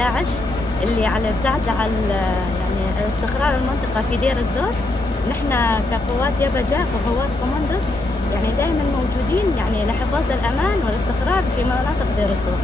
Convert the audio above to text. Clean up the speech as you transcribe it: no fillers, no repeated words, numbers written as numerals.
داعش اللي على تزعزع يعني استقرار المنطقة في دير الزور. نحن كقوات يبجة وقوات كوماندوس يعني دائما موجودين يعني لحفاظ الأمان والاستقرار في مناطق دير الزور.